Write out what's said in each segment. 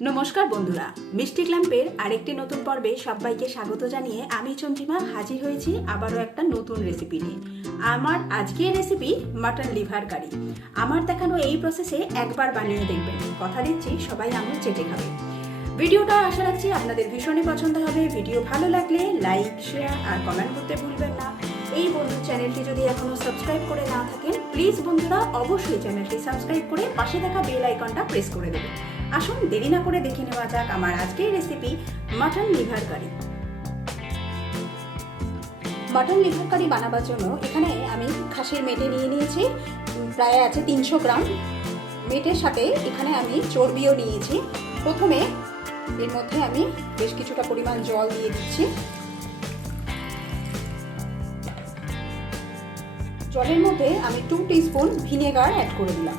নমস্কার বন্ধুরা, মিষ্টি ক্ল্যাম্পের আরেকটি নতুন পর্বে সবাইকে স্বাগত জানিয়ে আমি চন্দ্রিমা হাজির হয়েছি আবারও একটা নতুন রেসিপি নিয়ে। আমার আজকের রেসিপি মাটন লিভার কারি আমার দেখানো এই প্রসেসে একবার বানিয়ে দেখবেন। কথা দিচ্ছি, সবাই আঙুল চেটে খাবে। ভিডিওটা আশা রাখছি আপনাদের ভীষণই পছন্দ হবে। ভিডিও ভালো লাগলে লাইক শেয়ার আর কমেন্ট করতে ভুলবেন না। এই বন্ধু চ্যানেলটি যদি এখনও সাবস্ক্রাইব করে না থাকেন প্লিজ বন্ধুরা অবশ্যই চ্যানেলটি সাবস্ক্রাইব করে পাশে থাকা বেল আইকনটা প্রেস করে দেবেন। আসুন দেরি না করে দেখে নেওয়া যাক আমার আজকের recipe mutton liver curry mutton liver curry বানাবার জন্য এখানে আমি খাসির মেটে নিয়ে নিয়েছি প্রায় আছে তিনশো গ্রাম। মেটের সাথে এখানে আমি চর্বিও নিয়েছি। প্রথমে এর মধ্যে আমি বেশ কিছুটা পরিমাণ জল দিয়ে দিচ্ছি। জলের মধ্যে আমি টু টিস্পুন ভিনেগার অ্যাড করে দিলাম।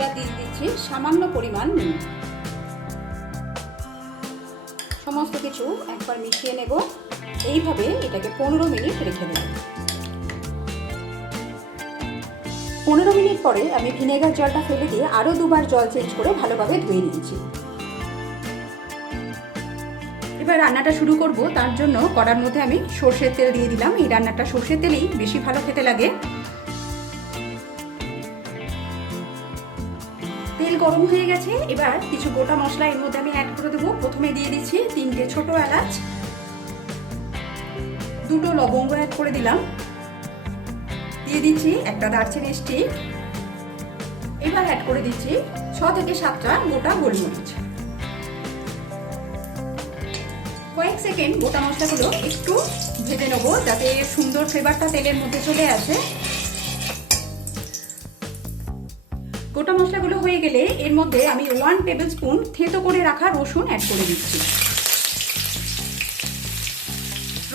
এবার দিয়ে দিচ্ছি, সামান্য পরিমাণ নুন। সমস্ত কিছু একবার মিশিয়ে নেব। এইভাবে এটাকে পনেরো মিনিট রেখে দেব। পনেরো মিনিট পরে আমি ভিনেগার জলটা ফেলে দিয়ে আরও দুবার জল চেঞ্জ করে ভালোভাবে ধুয়ে নিয়েছি। এবার রান্নাটা শুরু করব। তার জন্য কড়ার মধ্যে আমি সর্ষের তেল দিয়ে দিলাম। এই রান্নাটা সর্ষের তেলেই বেশি ভালো খেতে লাগে। গরম হয়ে গেছে, এবার কিছু গোটা মশলা এর মধ্যে আমি অ্যাড করে দেবো। প্রথমে দিয়ে দিচ্ছি তিনটে ছোট এলাচ, দুটো লবঙ্গ অ্যাড করে দিলাম। দিয়ে দিচ্ছি একটা দারচিনি স্টিক এবার অ্যাড করে দিচ্ছি ছ থেকে সাতটা গোটা গোলমরিচ। কয়েক সেকেন্ড গোটা মশলাগুলো একটু ভেজে নেব, যাতে সুন্দর ফ্লেভারটা তেলের মধ্যে চলে আসে। হয়ে গেলে এর মধ্যে আমি ওয়ান টেবিল স্পুন থেতো করে রাখা রসুন অ্যাড করে দিচ্ছি।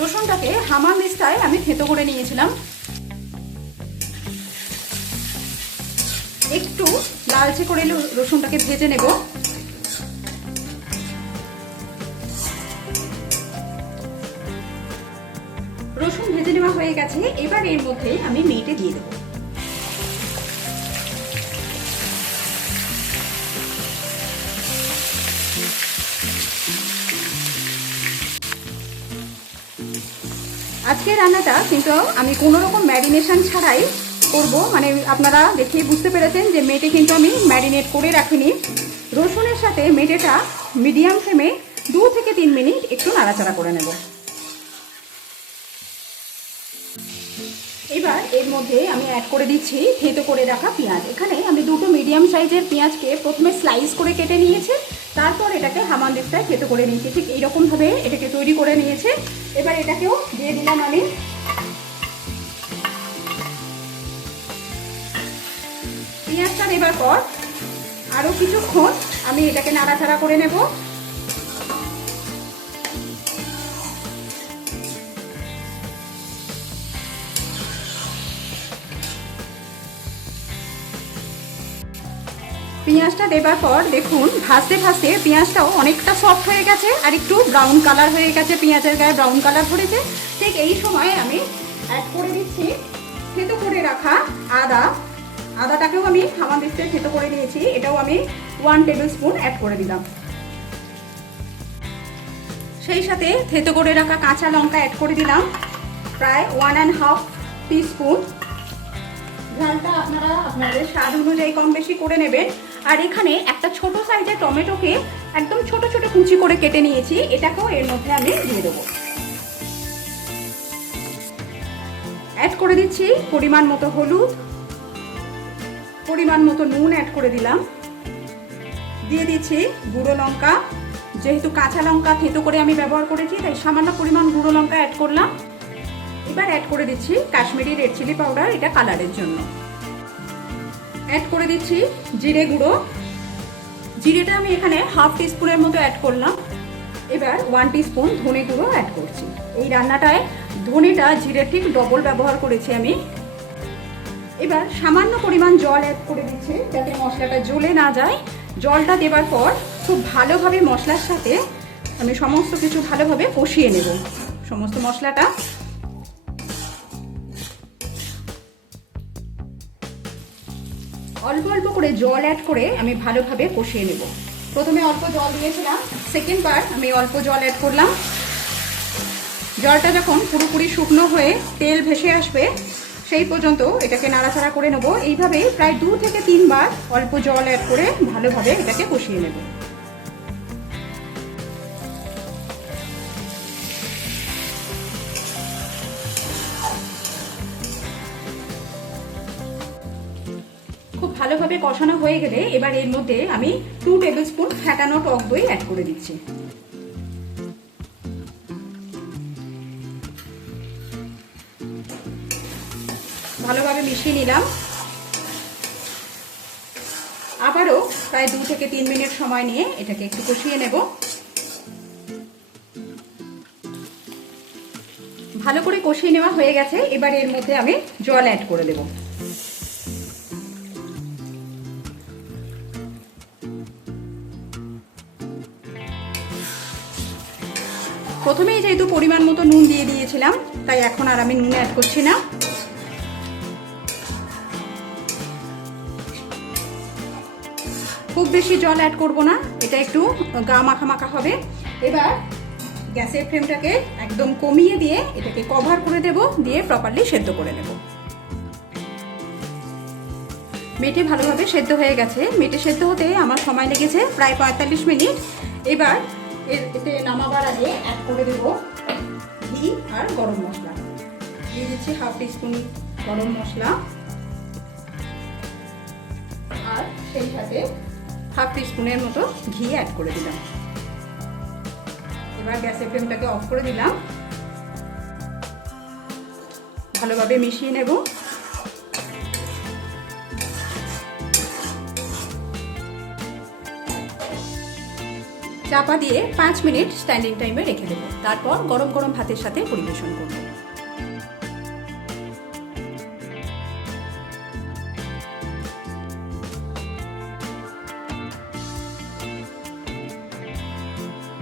রসুনটাকে হামাম দিস্তায় আমি থেতো করে নিয়েছিলাম। একটু লালচে করে রসুনটাকে ভেজে নেব। রসুন ভেজে নেওয়া হয়ে গেছে। এবার এর মধ্যে আমি মেটে দিয়ে দেবো। আজকের রান্নাটা কিন্তু আমি কোনো রকম ম্যারিনেশন ছাড়াই করব। মানে আপনারা দেখেই বুঝতে পেরেছেন যে মেটে কিন্তু আমি ম্যারিনেট করে রাখিনি। রসুনের সাথে মেটেটা মিডিয়াম ফ্লেমে দু থেকে তিন মিনিট একটু নাড়াচাড়া করে নেব। এবার এর মধ্যে আমি অ্যাড করে দিচ্ছি থেতো করে রাখা পেঁয়াজ। এখানে আমি দুটো মিডিয়াম সাইজের পেঁয়াজকে প্রথমে স্লাইস করে কেটে নিয়েছি। তারপর এটাকে হামান দিকটায় কেটে করে নিয়েছি। ঠিক এইরকমভাবে এটাকে তৈরি করে নিয়েছে। এবার এটাকেও দিয়ে দিলাম আমি। পেঁয়াজটা নেবার পর আরও কিছুক্ষণ আমি এটাকে নাড়াচাড়া করে নেব। পেঁয়াজটা দেবার পর দেখুন, ভাজতে ভাসতে পেঁয়াজটাও অনেকটা সফট হয়ে গেছে আর একটু ব্রাউন কালার হয়ে গেছে, পেঁয়াজের গায়ে ব্রাউন কালার ধরেছে। ঠিক এই সময় আমি অ্যাড করে দিচ্ছি থেতো করে রাখা আদা। আদাটাকেও আমি হামা দিতে থেতো করে নিয়েছি এটাও আমি ওয়ান টেবিল স্পুন অ্যাড করে দিলাম। সেই সাথে থেতো করে রাখা কাঁচা লঙ্কা অ্যাড করে দিলাম, প্রায় ওয়ান অ্যান্ড হাফ টিস্পুন ঝালটা আপনারা, আপনাদের স্বাদ অনুযায়ী কম বেশি করে নেবেন। আর এখানে একটা ছোট সাইজের টমেটোকে একদম ছোট ছোট কুচি করে কেটে নিয়েছি। এটাকেও এর মধ্যে আমি দিয়ে দেবো। অ্যাড করে দিচ্ছি পরিমাণ মতো হলুদ, পরিমাণ মতো নুন অ্যাড করে দিলাম। দিয়ে দিচ্ছি গুঁড়ো লঙ্কা। যেহেতু কাঁচা লঙ্কা থেতো করে আমি ব্যবহার করেছি, তাই সামান্য পরিমাণ গুঁড়ো লঙ্কা অ্যাড করলাম। এবার অ্যাড করে দিচ্ছি কাশ্মীরি রেড চিলি পাউডার এটা কালারের জন্য। অ্যাড করে দিচ্ছি জিরে গুঁড়ো। জিরেটা আমি এখানে হাফ টিস্পুনের মতো অ্যাড করলাম। এবার ওয়ান টিস্পুন ধনে গুঁড়ো অ্যাড করছি। এই রান্নাটায় ধনেটা জিরের ঠিক ডবল ব্যবহার করেছি আমি। এবার সামান্য পরিমাণ জল অ্যাড করে দিচ্ছি যাতে মশলাটা জ্বলে না যায়। জলটা দেবার পর খুব ভালোভাবে মশলার সাথে আমি সমস্ত কিছু ভালোভাবে কষিয়ে নেব। সমস্ত মশলাটা অল্প অল্প করে জল অ্যাড করে আমি ভালোভাবে কষিয়ে নেব। প্রথমে অল্প জল দিয়েছিলাম সেকেন্ড বার আমি অল্প জল অ্যাড করলাম। জলটা যখন পুরোপুরি শুকনো হয়ে তেল ভেসে আসবে, সেই পর্যন্ত এটাকে নাড়াচাড়া করে নেব। এইভাবেই প্রায় দু থেকে তিনবার অল্প জল অ্যাড করে ভালোভাবে এটাকে কষিয়ে নেব। ভালোভাবে কষানো হয়ে গেলে এবার এর মধ্যে আমি টু টেবিল স্পুন ফ্যাটানো টক দই অ্যাড করে দিচ্ছি। ভালোভাবে মিশিয়ে নিলাম। আবারও প্রায় দু থেকে তিন মিনিট সময় নিয়ে এটাকে একটু কষিয়ে নেব। ভালো করে কষিয়ে নেওয়া হয়ে গেছে। এবার এর মধ্যে আমি জল অ্যাড করে দেবো। প্রথমেই যেহেতু পরিমাণ মতো নুন দিয়ে দিয়েছিলাম, তাই এখন আর আমি নুন অ্যাড করছি না। খুব বেশি জল অ্যাড করব না, এটা একটু গা মাখা মাখা হবে। এবার গ্যাসের ফ্লেমটাকে একদম কমিয়ে দিয়ে এটাকে কভার করে দেব, দিয়ে প্রপারলি সেদ্ধ করে নেব। মেটে ভালোভাবে সেদ্ধ হয়ে গেছে। মেটে সেদ্ধ হতে আমার সময় লেগেছে প্রায় পঁয়তাল্লিশ মিনিট। এবার এতে নামাবার আগে অ্যাড করে দেব ঘি আর গরম মশলা। দিয়ে দিচ্ছি হাফ টিস্পুন গরম মশলা। আর সেই সাথে হাফ টিস্পুনের মতো ঘি অ্যাড করে দিলাম। এবার গ্যাসের ফ্লেমটাকে অফ করে দিলাম। ভালোভাবে মিশিয়ে নেব। চাপা দিয়ে পাঁচ মিনিট স্ট্যান্ডিং টাইমে রেখে দেবো। তারপর গরম গরম ভাতের সাথে পরিবেশন করব।